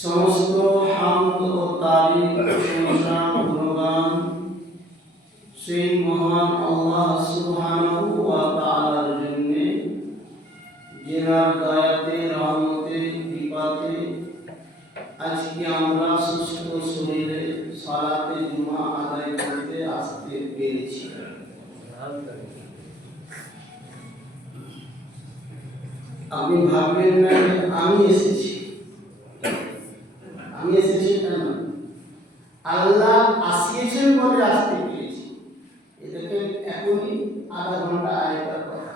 সমস্ত হামদ ও তারিফ প্রশংসা গুণগান সেই মহান আল্লাহ সুবহানাহু ওয়া তাআলার জন্য, যার দয়াতে রহমতে কৃপাতে আজকে আমরা সুস্থ শরীরে সালাতে জুমা আদায় করতে আসতে পেরেছি। আপনি ভাববেন না আমি এসেছি কেন, আল্লাহ আসিয়েছেন বলে আসতে পেরেছি। এটাকে এখনই আধা ঘন্টা আগেকার কথা,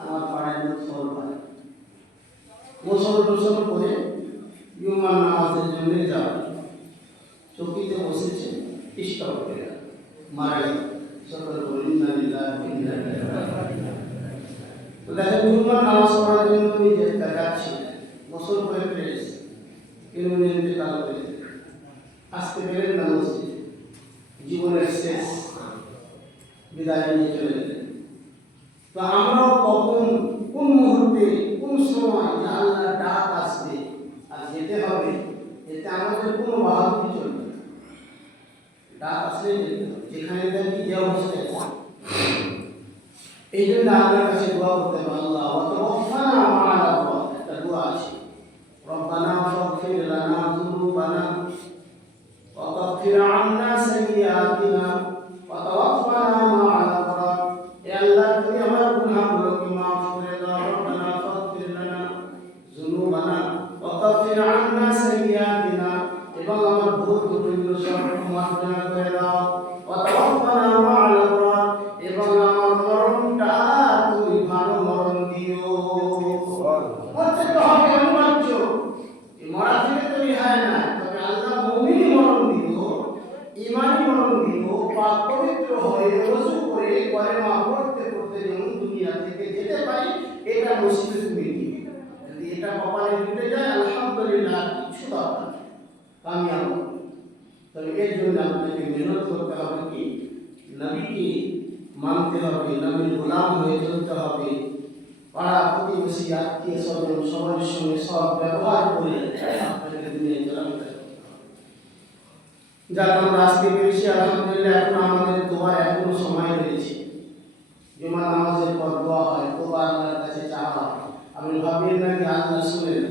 আমার পাড়ায় গোসল টোসল করে জুমার নামাজের জন্য যাবে, চকিতে বসেছে, স্টপ করে মারা গেল। সকলে বলি না তো দেখেন জুমার নামাজ পড়ার জন্য উনি যাচ্ছিলেন, গোসল করে ফ্রেশ আসতে পেলেন না মসজিদে, জীবনের শেষ বিদায় নিয়ে চলে গেলেন। তো আমরাও কখন কোন মুহূর্তে কোন সময় যে আল্লাহর ডাক আসবে আর যেতে হবে, এতে আমাদের কোনো বাহাদুরি চলবে না। ডাক আসলে যেতে হবে, যেখানে থাকি যে অবস্থায়। এই জন্য আল্লাহর কাছে দোয়া করতে হবে, আল্লাহ ওয়াতাওয়াফানা মা'আল আবরার, একটা দোয়া আছে, রব্বানা ফাগফির লানা যুনুবানা ওয়া কাফির আন্না সাইয়্যাতিনা ওয়া তাওয়াফানা মা'আল আবরার। হে আল্লাহ, তুমি আমার গুনাহগুলোকে মাফ করে দাও। রব্বানা ফাগফির লানা যুনুবানা ওয়া কাফির আন্না সাইয়্যাতিনা, এবং আমার ভুল ত্রুটিগুলো সব মার্জনা করে দাও। ওয়া তাওয়াফানা মা'আল আবরার, এবং আমার মরণটা তুমি ভালো মরণ দিও। মরতে তো হবে অনিবার্য, মরা থেকে তো রেহাই না। তবে আল্লাহ মুমিন মরণ দিল, ইমানি মরণ দিল, পাক পবিত্র হয়ে ওযু করে কলেমা পড়তে পড়তে যেমন দুনিয়া থেকে যেতে পারি, এটা নসিবে তুমি দিবে। যদি এটা কপালে জুটে যায়, আলহামদুলিল্লাহ, কিছু দরকার কামিয়াব। তবে এর জন্য আপনাকে মেহনত করতে হবে, কি নবীকে মানতে হবে, নবীর গোলাম হয়ে চলতে হবে, পাড়া প্রতিবেশী আত্মীয় স্বজন সবার সঙ্গে সব ব্যবহার করে আপনাকে দুনিয়ায় চলাতে হবে। যার আমরা আসতে পেরেছি আলহামদুলিল্লাহ। এখন আমাদের দোয়ার এখনো সময় রয়েছে। জুমা নামাজের পর দোয়া হয়, দোয়া আল্লাহর কাছে চাওয়া। আপনি ভাবেন না যে আল্লাহ শুনেন।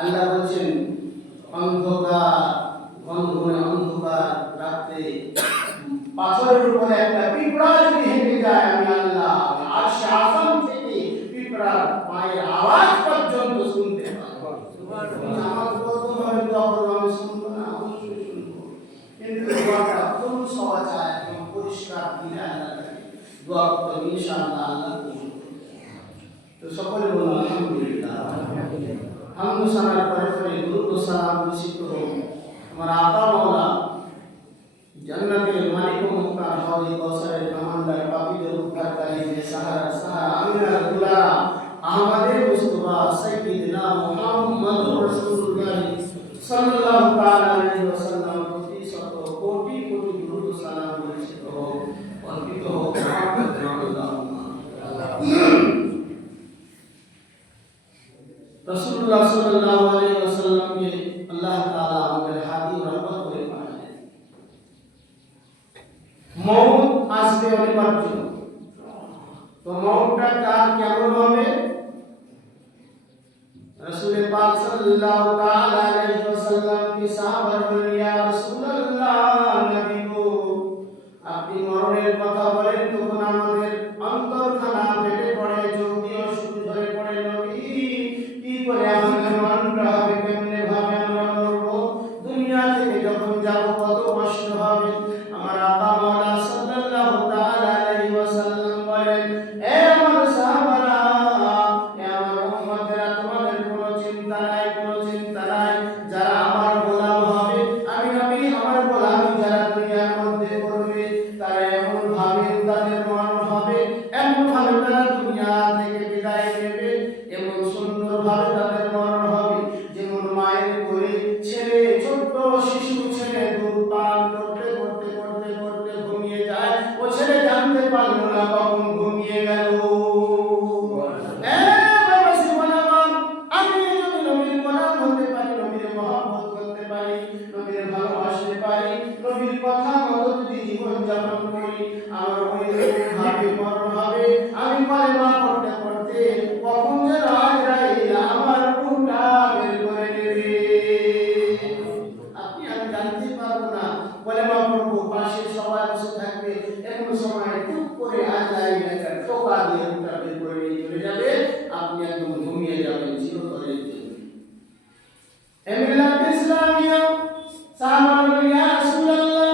আল্লাহ বলছেন, অন্ধকার ঘনঘনে অন্ধকার রাতে পাথরের উপরে একটা পিঁপড়া যদি হেঁটে যায়, আমি আল্লাহ আরশে আযম থেকে পিঁপড়ার পায়ের আওয়াজ পর্যন্ত শুনতে পাবো। সুবহানাল্লাহ। আমার কতভাবে দোয়া করবো, আমি শুনবো না? অবশ্যই শুনবো, কিন্তু দোয়াটা কোন সওয়া চায় এবং পরিষ্কার দিলে আল্লাহ তাকে দোয়া করতে হবে, ইনশাআল্লাহ আল্লাহ কবুল করবে। তো সকলে বলুন আলহামদুলিল্লাহ। হামদু সালার পরে পরে দুরূদ ও সালাম বর্ষিত হোক আমার আকা মাওলা জান্নাতের মালিক ও মুক্তার হাউজে কাউসারের মেহমানদার পাপীদের উদ্ধারকারী বেসাহারা সাহারা আমিনার দুলারা আহমদে মুস্তাফা সাইয়্যিদিনা মুহাম্মদুর রাসূলুল্লাহ সাল্লাল্লাহু তাআলা আলাইহি ওয়াসাল্লাম প্রতি শত কোটি কোটি দুরূদ ও সালাম বর্ষিত হোক অর্পিত হোক রাসূলুল্লাহ সাল্লাল্লাহু আলাইহি ওয়াসাল্লামকে আল্লাহ তাআলা আমাদের হাদি ও রহমত করে পাঠালেন। মউত আসবে অনিবার্য, তো মউতটা কার কেমন হবে? রাসূল পাক সাল্লাল্লাহু তাআলা আলাইহি ওয়াসাল্লাম কি সাহাবা বলেন, ইয়া রাসূলুল্লাহ, নবী গো আপনি মরণের কথা বলেন তখন আমাদের অন্তরখানা ফেটে পড়ে, চোখে অসুখ ধরে পড়ে। নবী কি করে আমাদের মরণটা হবে, কেমনে ভাবে আমরা মরব, দুনিয়া থেকে যখন যাব কত কষ্ট হবে। আমার আকা মাওলা সাল্লাল্লাহু তাআলা আলাইহি ওয়াসাল্লাম বলেন, এ আমার সাহাবারা, এ আমার উম্মতেরা, তোমাদের কোনো চিন্তা নাই, কোনো চিন্তা নাই। যারা আমার গোলাম হবে, আমি নবী আমার গোলামি যারা দুনিয়ার মধ্যে করবে, তারা এমন ভাবে তাদের মরণ হবে, এমন ভাবে তারা দুনিয়া থেকে বিদায় নেবে, এমন সুন্দর ভাবে তাদের মরণ হবে যেমন মায়ের কোলে ছেলে, ছোট্ট শিশু ছেলে দুধ পান করতে করতে করতে করতে ঘুমিয়ে যায়, ও ছেলে জানতে পারলো না কখন ঘুমিয়ে গেল। আমি যদি নবীর গোলাম হতে পারি, নবীর মহব্বত করতে পারি, নবীর ভালোবাসতে পারি, নবীর কথা মতো যদি জীবন যাপন করি, আমার ওই ভাবে মরণ হবে। আমি কলেমা পড়তে পড়তে কখন যেন আজরাইল আমার রূহটা বের করে নেবে, আপনি আমি জানতে পারবো না। কলেমা পড়বো, পাশে সবাই বসে থাকবে, এমন সময় টুক করে আজরাইল একটা টোকা দিয়ে রূহটা বের করে নিয়ে চলে যাবে, আপনি একদম ঘুমিয়ে যাবেন চিরতরের জন্য। এমিলাত ইসলামিয়া সাহাবা বলেন, ইয়া রাসূলুল্লাহ,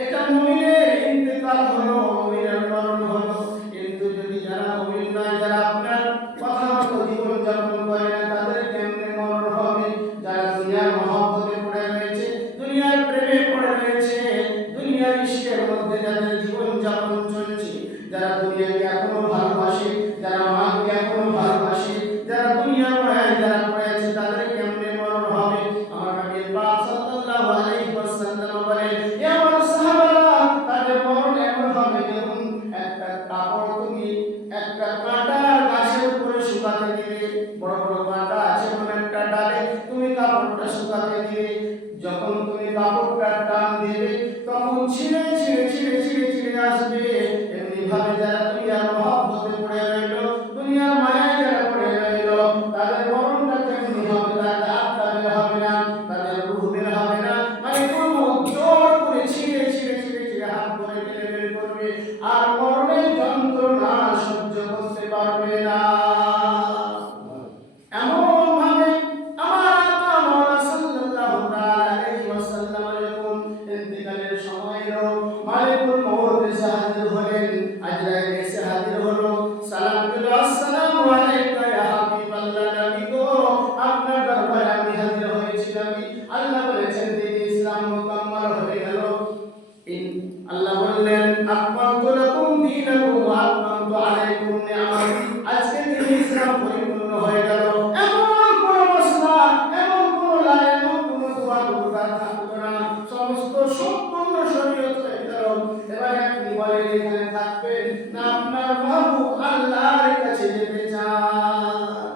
এটা মুমিনের ইন্তেকাল হলো, মুমিনের মরণ হলো, কিন্তু যদি যারা মুমিন নয়, যারা আপনার কথা মতো জীবন যাপন করে না, তাদের কেমনে মরণ হবে? যারা দুনিয়ার মহব্বতে পড়ে রয়েছে, দুনিয়ার প্রেমে পড়ে রয়েছে, দুনিয়ার ইশকের মধ্যে যাদের জীবন যাপন চলছে, যারা দুনিয়াকে এখনো ভালোবাসে, যারা মাকে এখনো ভালোবাসে, যারা দুনিয়ার মায়ায় যারা পড়েছে, তাদের কেমনে মরণ হবে? আমার নবী পাক সাল্লাল্লাহু আলাইহি ওয়াসাল্লাম বলেন, এ আমার সাহাবারা, তাদের মরণ এমন হবে যেমন একটা কাপড় তুমি একটা কাঁটার গাছের উপরে শুকাতে দিলে, বড় বড় কাঁটা আছে এমন একটা ডালে, তুমি কাপড়টা শুকাতে দিলে, যখন তুমি কাপড়টা টান দেবে তখন ছিঁড়ে ছিঁড়ে ছিঁড়ে ছিঁড়ে ছিঁড়ে আসবে। এমনি ভাবে যারা দুনিয়ার মহব্বতে পড়ে রইল, দুনিয়ার মায়ায় যারা পড়ে রইল, তাদের মরণটা কেমনি হবে? তাদের আত্মা বের হবে না, তাদের রূহ বের হবে না, মানে কোনো জোর করে ছিঁড়ে ছিঁড়ে ছিঁড়ে ছিঁড়ে হাত ধরে টেনে বের করবে, আর মরণের যন্ত্রণা সহ্য করতে পারবে না। এমন ভাবে আমার আকা মাওলা সাল্লাল্লাহু তাআলা আলাইহি ওয়াসাল্লাম যখন ইন্তেকালের সময় এলো, মালিকুল মউত এসে হাজির হলেন, আজরাইল এসে হাজির হলো, সালাম দিল, আসসালামু আলাইকা ইয়া হাবিবাল্লাহ, নবী গো আপনার দরবারে আমি হাজির হয়েছি। নবী আল্লাহ বলেছেন দিন ইসলাম মুকাম্মাল হয়ে গেল। আল্লাহ বললেন, আকমালতু লাকুম দীনাকুম ওয়া আতমামতু আলাইকুম নি'মাতি, আজকে দিন ইসলাম পরিপূর্ণ হয়ে গেল। এমন কোন মশলা, এমন কোন লাই, এমন কোন দোয়া দরকার থাকলো না, সমস্ত সম্পূর্ণ শরীয়ত হয়ে গেল। এবার আপনি বলেন এখানে থাকবেন না আপনার মাহবুব আল্লাহর কাছে যেতে চান?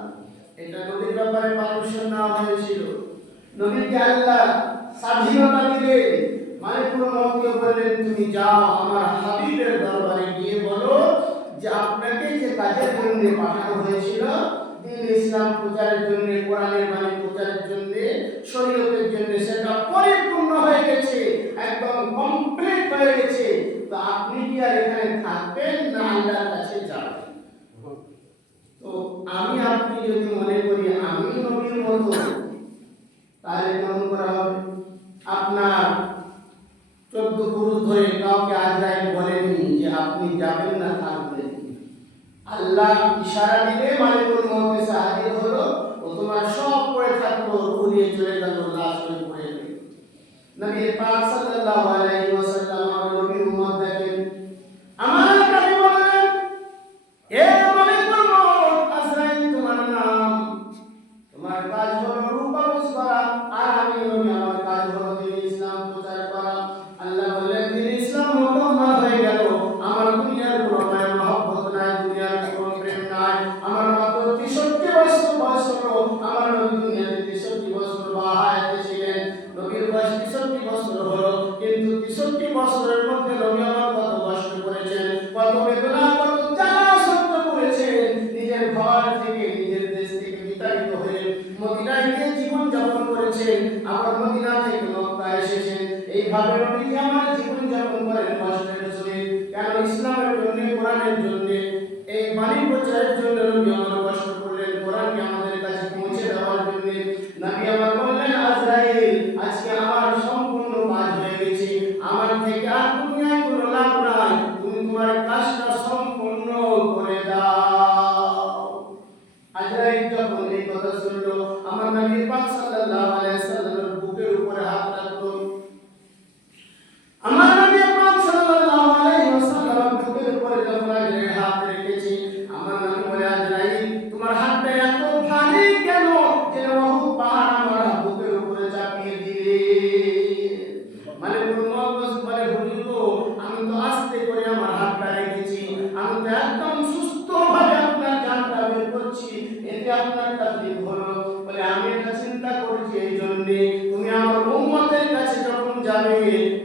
এটা নবীর ব্যাপারে পারমিশন না হয়েছিল, নবীকে আল্লাহ স্বাধীনতা দিলেন। মালিকুল মউতকে বললেন, তুমি যাও আমার হাবিবের দরবারে গিয়ে বলো যে আপনাকে যে কাজের জন্য পাঠানো হয়েছিল, দিন ইসলাম প্রচারের জন্য, কোরআনের বাণী প্রচারের জন্য, শরীয়তের জন্য, সেটা পরিপূর্ণ হয়ে গেছে, একদম কমপ্লিট হয়ে গেছে। তো আপনি কি আর এখানে থাকবেন না আল্লাহর কাছে যাবেন? তো আমি আপনি যদি মনে করি আমি নবীর মতো, তাহলে কেমন করা হবে? আপনার 14 পুরুষ ধরে কাউকে আজরাইল বলেনি যে আপনি যাবেন না থাকবেন। আল্লাহ ইশারা দিলে মালিকুল মউত এসে হাজির হলো, ও তোমার সব পড়ে নিয়ে চলে গেল, লাশ হয়ে পড়ে গেল। নবী পাক সাল্লাল্লাহু আলাইহি ওয়াসাল্লাম আমার নবীর উম্মত দেখেন, আমার নবী বলেন, এ মালিকুল মউত আজরাইল, তোমার নাম, তোমার কাজ হলো রূপ আবজ করা, আর আমি নবী আমার কাজ হলো দ্বীন ইসলাম প্রচার করা। আল্লাহ বললেন, দ্বীন ইসলাম মুকম্মল হয়ে গেল, আমার দুনিয়ার কোনো মায়া মহব্বত নাই, দুনিয়ার কোনো প্রেম নাই। আমার মাত্র 63 বছর বয়স হলো, আমার নবী দুনিয়াতে 63 বছর বাহায়াতে ছিলেন। নবীর বয়স 63 বছর হলো, কিন্তু 63 বছরের মধ্যে নবী আমার কত কষ্ট করেছেন, কত বেদনা, কত জ্বালা সহ্য করেছেন। নিজের ঘর থেকে, নিজের দেশ থেকে বিতাড়িত হয়ে মদিনায় গিয়ে জীবন যাপন করেছেন, আবার মদিনা থেকে মক্কা এসেছেন। এইভাবে নবী আমার জীবন যাপন করেন কষ্টের সহিত। কেন? ইসলামের জন্য, কোরআনের জন্য, এই বাণী প্রচারের জন্য নবী আমার কষ্ট করলেন, কোরআনকে আমাদের কাছে পৌঁছে দেওয়ার জন্য। নবী আমার বললেন, আজরাইল, আজকে আমার সম্পূর্ণ কাজ হয়ে গেছে, আমার থেকে আর দুনিয়ায় কোনো লাভ নাই, তুমি তোমার কাজটা সম্পূর্ণ করে দাও। আজরাইল যখন এই কথা শুনলো, আমার নবী পাক সাল্লাল্লাহু আলাইহি ওয়াসাল্লামের বুকের উপরে হাত রাখলো। আমার নবী পাক সাল্লাল্লাহু আলাইহি ওয়াসাল্লামের বুকের উপরে যখন আজরাইল হাত রেখেছে, আমার নবী বলে, আজরাইল, তোমার হাতটা এত ভারী কেন যে ওহু পাহাড় আমার বুকের উপরে চাপিয়ে দিলে? মানে মুরমগজ বলে, হুজুর, আমি তো আস্তে করে আমার হাতটা রেখেছি, আমি তো একদম সুস্থভাবে আপনার জানটা বের করছি, এতে আপনার তাকলীফ হলো। বলে, আমি এটা চিন্তা করেছি এই জন্যে, তুমি আমার উম্মতের কাছে যখন যাবে,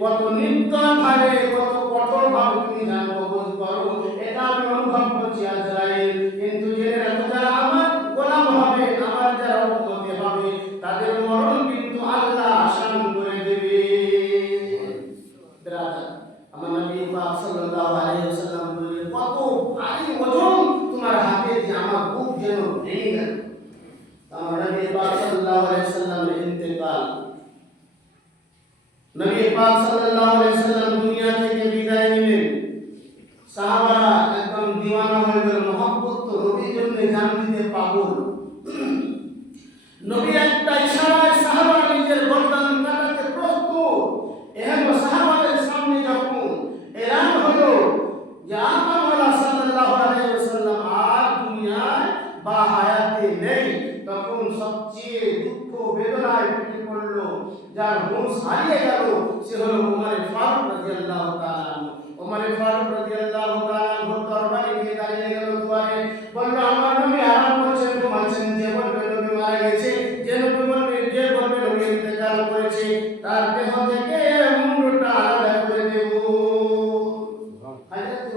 কত নির্দয়ভাবে, কত কঠোরভাবে তুমি জান কবজ করো, এটা আমি অনুভব করছি আজরাইল। কিন্তু জেনে রাখো, যারা আমার গোলাম হবে, আমার যারা উম্মতি হবে, তাদের মরণ কিন্তু আল্লাহ আসান করে দেবে। ব্রাদার, আমার নবী পাক সাল্লাল্লাহু আলাইহি ওয়াসাল্লাম বললেন, কত ভারী ওজন তোমার হাতে, যে আমার বুক যেন ভেঙে গেল। আমার নবী পাক সাল্লাল্লাহু আলাইহি ওয়াসাল্লামের ইন্তেকাল, নবী পাক সাল্লাল্লাহু আলাইহি ওয়াসাল্লাম দুনিয়া থেকে বিদায় নিলেন। সাহাবারা একদম দিওয়ানা হয়ে গেল, মহব্বত তো নবীর জন্য জান দিতে পাগল। নবী একটা ইশারায় সাহাবারা নিজের গর্দান কাটাতে প্রস্তুত। এহেন সাহাবাদের সামনে যখন এলান হলো যে আল্লাহ সাল্লাল্লাহু আলাইহি ওয়াসাল্লাম আর দুনিয়ায় বা হায়াতে নেই, তখন সবচেয়ে দুঃখ বেদনায় ফেটে পড়ল, যার হুঁশ হারিয়ে গেল, সে হলো উমর ফারুক রাদিয়াল্লাহু তাআলা আনহু। উমর ফারুক রাদিয়াল্লাহু তাআলা আনহু তরবারি নিয়ে দাঁড়িয়ে গেল দুয়ারে, বলল, আমার নবী আরাম করছেন, ঘুমাচ্ছেন, যে বলবে নবী মারা গেছে, যে বলবে নবী ইন্তেকাল করেছে, তার দেহ থেকে মুন্ডটা আলাদা করে দেব। হযরত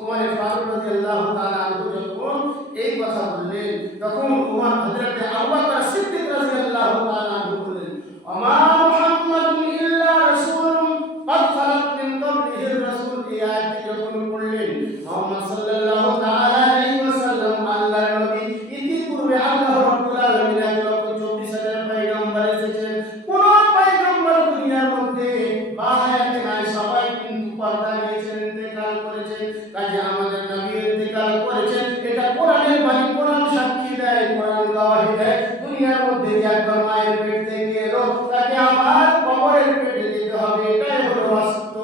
উমর ফারুক রাদিয়াল্লাহু তাআলা আনহু যখন এই কথা বললেন, তখন হযরত আবু বকর সিদ্দিক রাদিয়াল্লাহু তাআলা আনহু বললেন, আমা মুহাম্মাদুন ইল্লা রাসূলুন ক্বাদ খালাত মিন ক্বাবলিহির রাসূল। এই আয়াতটি যখন পড়লেন, মুহাম্মদ সাল্লাল্লাহু তাআলা আলাইহি ওয়াসাল্লাম আল্লাহর নবী, ইতিপূর্বে আল্লাহ রাব্বুল আলামিন 1,24,000 পয়গম্বর এসেছেন, কোন পয়গম্বর দুনিয়ার মধ্যে বাহায়াতে নাই, সবাই কিন্তু পর্দা নিয়েছেন, ইন্তেকাল করেছেন। কাজে আমাদের নবী ইন্তেকাল করেছেন, এটা কোরআনের বাণী, কোরআন সাক্ষী দেয়, কোরআন গবাহি দেয়। দুনিয়ার মধ্যে যে একবার মায়ের পেট থেকে এলো, তাকে আবার কবরের পেটে যেতে হবে, এটাই হলো বাস্তব।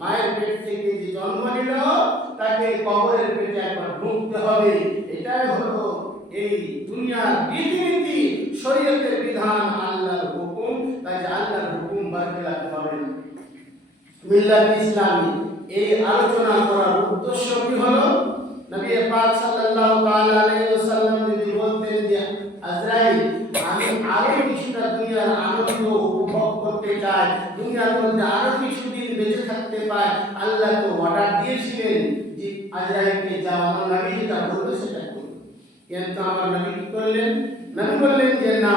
মায়ের পেট থেকে যে জন্ম নিল, তাকে কবরের পেটে একবার ঢুকতে হবে, এটাই হলো এই দুনিয়ার রীতিনীতি, শরীয়তের বিধান, আল্লাহর হুকুম। তাই আল্লাহর হুকুম বারকেলাত হবে না। মিল্লাত ইসলামী এই আলোচনা করার উদ্দেশ্য কি হলো? নবী পাক সাল্লাল্লাহু তাআলা আলাইহি ওয়াসাল্লাম যদি বলতেন যে, আজরাইল, আমি আরো কিছুটা দুনিয়ার আনন্দ উপভোগ করতে চাই, দুনিয়ার মধ্যে আরো কিছুদিন বেঁচে থাকতে পাই, আল্লাহ তো অর্ডার দিয়েছিলেন যে আজরাইলকে যাও, আমার নবী যেটা বলবে সেটা করবে। কিন্তু আমার নবী কি করলেন? নবী বললেন যে, না,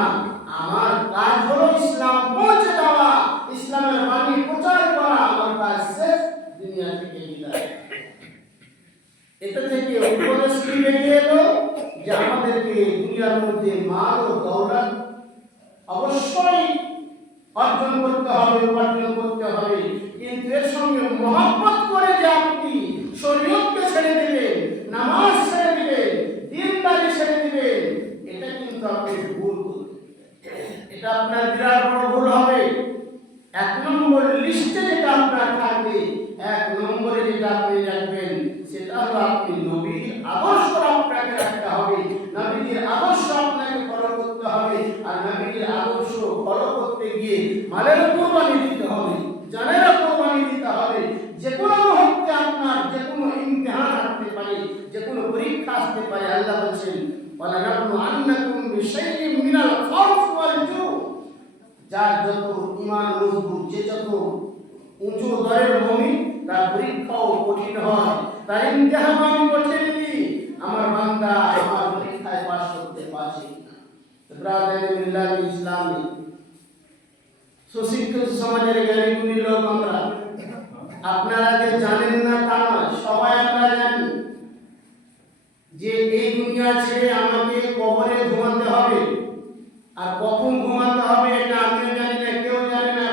আমার কাজ হলো ইসলাম পৌঁছে দেওয়া, ইসলামের বাণী প্রচার করা, আমার কাজ শেষ, দুনিয়া থেকে বিদায়। এটা থেকে উপদেশ কি বেরিয়ে এলো যে আমাদেরকে দুনিয়ার মধ্যে মাল ও দৌলত অবশ্যই অর্জন করতে হবে, উপার্জন করতে হবে, কিন্তু এর সঙ্গে মহব্বত করে যে আপনি শরীয়তকে ছেড়ে দিবেন, নামাজ ছেড়ে দিবেন, দিনদারি ছেড়ে দিবেন, এটা কিন্তু আপনি ভুল করবেন। এটা আপনার বিরাট বড় ভুল হবে। 1 নম্বর লিস্টে যেটা আপনার থাকবে, 1 নম্বরে যেটা আপনি রাখবেন, সেটা হলো আপনি নবীর আদর্শ আপনাকে রাখতে হবে। নবীর আদর্শ আপনাকে ফলো করতে হবে। আর নবীর আদর্শ ফলো করতে গিয়ে মালের কুরবানি দিতে হবে, জানের কুরবানি দিতে হবে। যে কোনো মুহূর্তে আপনার যে কোনো ইমতিহান আসতে পারে, যে কোনো পরীক্ষা আসতে পারে। আল্লাহ বলেন, ওয়ালা নাবলু আন্নাকুম বিশাইইন মিনাল খাউফি ওয়াল জু। যার যত ঈমান মজবুত, যে যত উঁচু দরের মুমিন, তার পরীক্ষাও কঠিন হয়, তার ইমতিহান আমি কঠিন দিই। আমার বান্দা আমার পরীক্ষায় পাস করতে পারছে না। ব্রাদার ইসলামী সুশিক্ষিত সমাজের জ্ঞানী গুণী লোক আমরা, আপনারা যে জানেন না তা নয়, সবাই আমরা জানি যে এই দুনিয়া ছেড়ে আমাকে কবরে ঘুমাতে হবে। আর কখন ঘুমাতে হবে এটা আমিও জানি না, কেউ জানে না,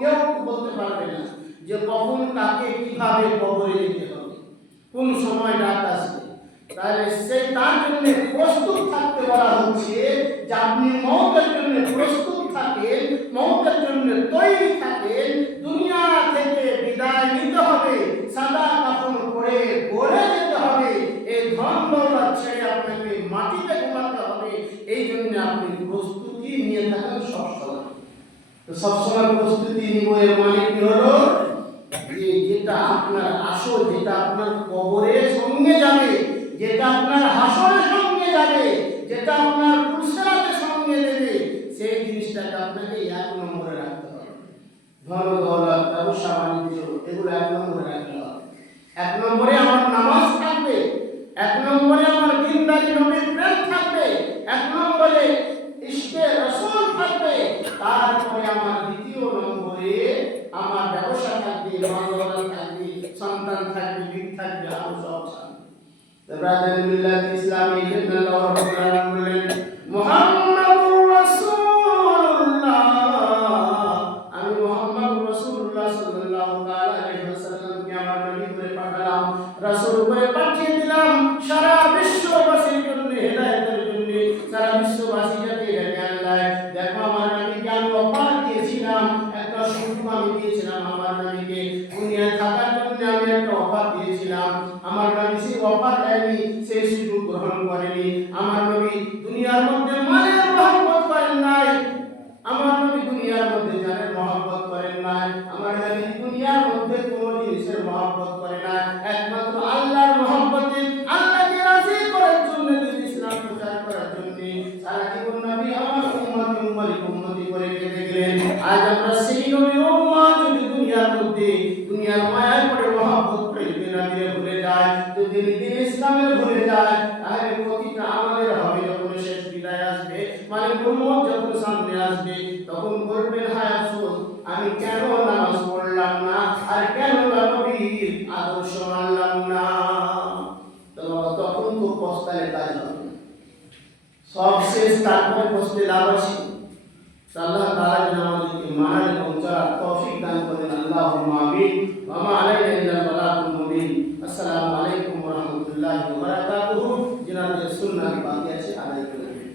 কেউ বলতে পারবে না যে কখন কাকে কিভাবে কবরে যেতে হবে, কোন সময় ডাক আসবে। তাহলে সেই তার জন্য প্রস্তুত থাকতে বলা হচ্ছে যে আপনি মওতের জন্য প্রস্তুত থাকেন, মওতের জন্য তৈরি থাকেন। দুনিয়া থেকে বিদায় নিতে হবে, সাদা কাফন পরে গড়ে যেতে হবে। এই ধন দৌলত ছেড়ে আপনাকে মাটিতে ঘুমাতে হবে। এই জন্য আপনি প্রস্তুতি নিয়ে থাকেন সবসময়। তো সবসময় প্রস্তুতি নিব, এর মানে কি হলো যে যেটা আপনার আসল, যেটা আপনার কবরের সঙ্গে যাবে, যেটা আপনার হাসরের সঙ্গে যাবে, যেটা আপনার পুরস্কারের সঙ্গে দেবে, সেই জিনিসটাকে আপনাকে 1 নম্বরে রাখতে হবে। ধন দৌলত, ব্যবসা বাণিজ্য, এগুলো 1 নম্বরে রাখতে হবে। 1 নম্বরে আমার নামাজ থাকবে, 1 নম্বরে আমার দিনদারি নবীর প্রেম থাকবে, 1 নম্বরে ইশকে রাসূল থাকবে। তারপরে আমার 2 নম্বরে আমার ব্যবসা থাকবে, ধন দৌলত থাকবে, সন্তান থাকবে, দিন থাকবে, আরো সব থাকবে। ব্রাদার মিল্লাত ইসলামী আল্লাহ রাব্বুল আলামিন বলেন, মুহাম্মাদুর রাসূলুল্লাহ, আমি মুহাম্মদুর রাসূলুল্লাহ সাল্লাল্লাহু তাআলা আলাইহি ওয়াসাল্লামকে আমার নবী করে পাঠালাম, রাসূল করে পাঠিয়ে দিলাম সারা বিশ্ববাসীর জন্য, হেদায়েতের জন্য। সারা বিশ্ববাসী যাতে এটা জ্ঞান দেয়, দেখো আমার নবীকে আমি অফার দিয়েছিলাম, একটা সুযোগ আমি দিয়েছিলাম আমার নবীকে দুনিয়ায় থাকার জন্য, আমি একটা অফার দিয়েছিলাম। আমার নবী সেই অফার দেয়নি, সেই সুযোগ গ্রহণ করেনি। আমার নবী দুনিয়ার মধ্যে মালের মহব্বত করেন নাই, আমার নবী দুনিয়ার মধ্যে জানের মহব্বত করেন নাই, আমার নবী দুনিয়ার মধ্যে কোনো জিনিসের মহব্বত করে না। একমাত্র আল্লাহর মহব্বতে, আল্লাহকে রাজি করার জন্য, ইসলাম প্রচার করার জন্য সারা জীবন নবী আমার উম্মতি করে কেটে গেলেন। আজ আমরা সেই নবীর উম্মত যদি দুনিয়ার মধ্যে দুনিয়ার মায়ায় পড়ে মহব্বত করে যদি নবীরে ভুলে যায়, যদি দিন ইসলামে ভুলে যায়, তাহলে প্রতিটা আমাদের হবে যখন শেষ বিদায় আসবে, মানে মওত যখন সামনে আসবে, তখন বলবেন হায় আফসোস, আমি কেন নামাজ পড়লাম না, আর কেন নবীর আদর্শ মানলাম না। তখন তো পস্তালে কাজ হবে, সব শেষ, তারপরে পস্তে লাভ আছে। আল্লাহ তাআলা যেন আমাদেরকে মানার এবং চলার তৌফিক দান করেন। আল্লাহুম্মা আমিন। ওয়া মা আলাইনা ইল্লাল বালাগুল মুবিন। আসসালামু আলাইকুম ওয়া রাহমাতুল্লাহি ওয়া বারাকাতুহু। জিনাদের সুন্নাত বাকি আছে আদায় করবেন।